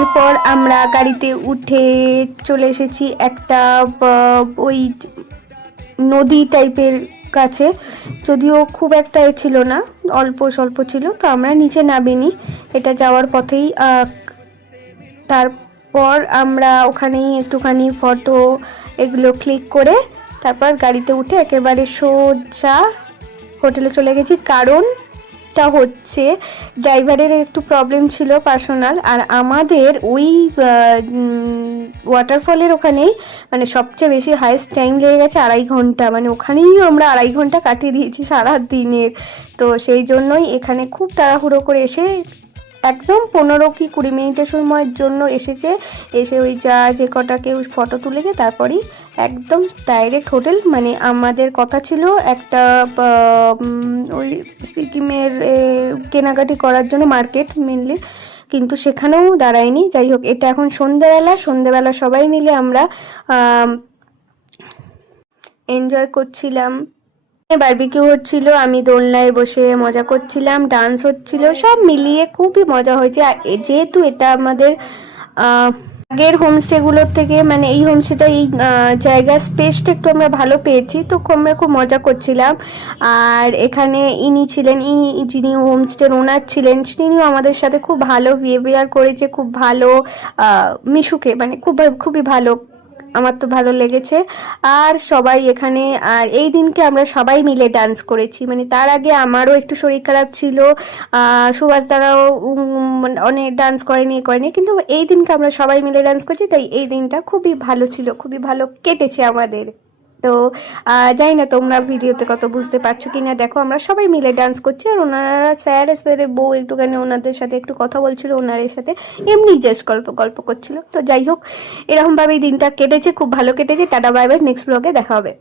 এরপর আমরা গাড়িতে উঠে চলে এসেছি একটা ওই নদী টাইপের কাছে, যদিও খুব একটা ছিল না, অল্প স্বল্প ছিল, তো আমরা নিচে নামিনি, এটা যাওয়ার পথেই। তারপর আমরা ওখানেই একটুখানি ফটো এগুলো ক্লিক করে তারপর গাড়িতে উঠে একেবারে সোজা হোটেলে চলে গেছি। কারণটা হচ্ছে ড্রাইভারের একটু প্রবলেম ছিল পার্সোনাল, আর আমাদের ওই ওয়াটারফলের ওখানেই মানে সবচেয়ে বেশি হাইস্ট টাইম লেগে গেছে 2.5 ঘন্টা, মানে ওখানেই আমরা 2.5 ঘন্টা কাটিয়ে দিয়েছি সারা দিনের। তো সেই জন্যই এখানে খুব তাড়াহুড়ো করে এসে একদম 15 কি 20 মিনিটের সময়ের জন্য এসে ওই যে কটা কেউ ফটো তুলেছে তারপরেই একদম ডাইরেক্ট হোটেল। মানে আমাদের কথা ছিল একটা ওই সিকিমের কেনাকাটি করার জন্য মার্কেট মেনলি, কিন্তু সেখানেও দাঁড়ায়নি। যাই হোক, এটা এখন সন্ধেবেলা সবাই মিলে আমরা এনজয় করছিলাম। বারবিকিউ হচ্ছিল, আমি দোলনায় বসে মজা করছিলাম, ডান্স হচ্ছিল, সব মিলিয়ে খুবই মজা হয়েছে। আর যেহেতু এটা আমাদের আগের হোমস্টেগুলোর থেকে মানে এই হোমস্টেটা এই জায়গার স্পেসটা একটু আমরা ভালো পেয়েছি, তো আমরা খুব মজা করছিলাম। আর এখানে ইনি ছিলেন, যিনি হোমস্টের ওনার ছিলেন, তিনিও আমাদের সাথে খুব ভালো বিহেভিয়ার করেছে, খুব ভালো মিশুকে, মানে খুবই ভালো, আমার তো ভালো লেগেছে। আর সবাই এখানে, আর এই দিনকে আমরা সবাই মিলে ডান্স করেছি। মানে তার আগে আমারও একটু শরীর খারাপ ছিল, সুভাষ দ্বারাও অনেক ডান্স করেনি, কিন্তু এই দিনকে আমরা সবাই মিলে ডান্স করছি, তাই এই দিনটা খুবই ভালো ছিল, খুবই ভালো কেটেছে আমাদের। তো জানি না তোমরা ভিডিওতে কত বুঝতে পারছো কিনা, দেখো আমরা সবাই মিলে ডান্স করছি, আর ওনারা স্যারের বউ একটুখানি ওনাদের সাথে একটু কথা বলছিল, ওনারের সাথে এমনি জাস্ট গল্প করছিল। তো যাই হোক, এরকমভাবেই দিনটা কেটেছে, খুব ভালো কেটেছে। টাটা বাই বাই, নেক্সট ব্লগে দেখা হবে।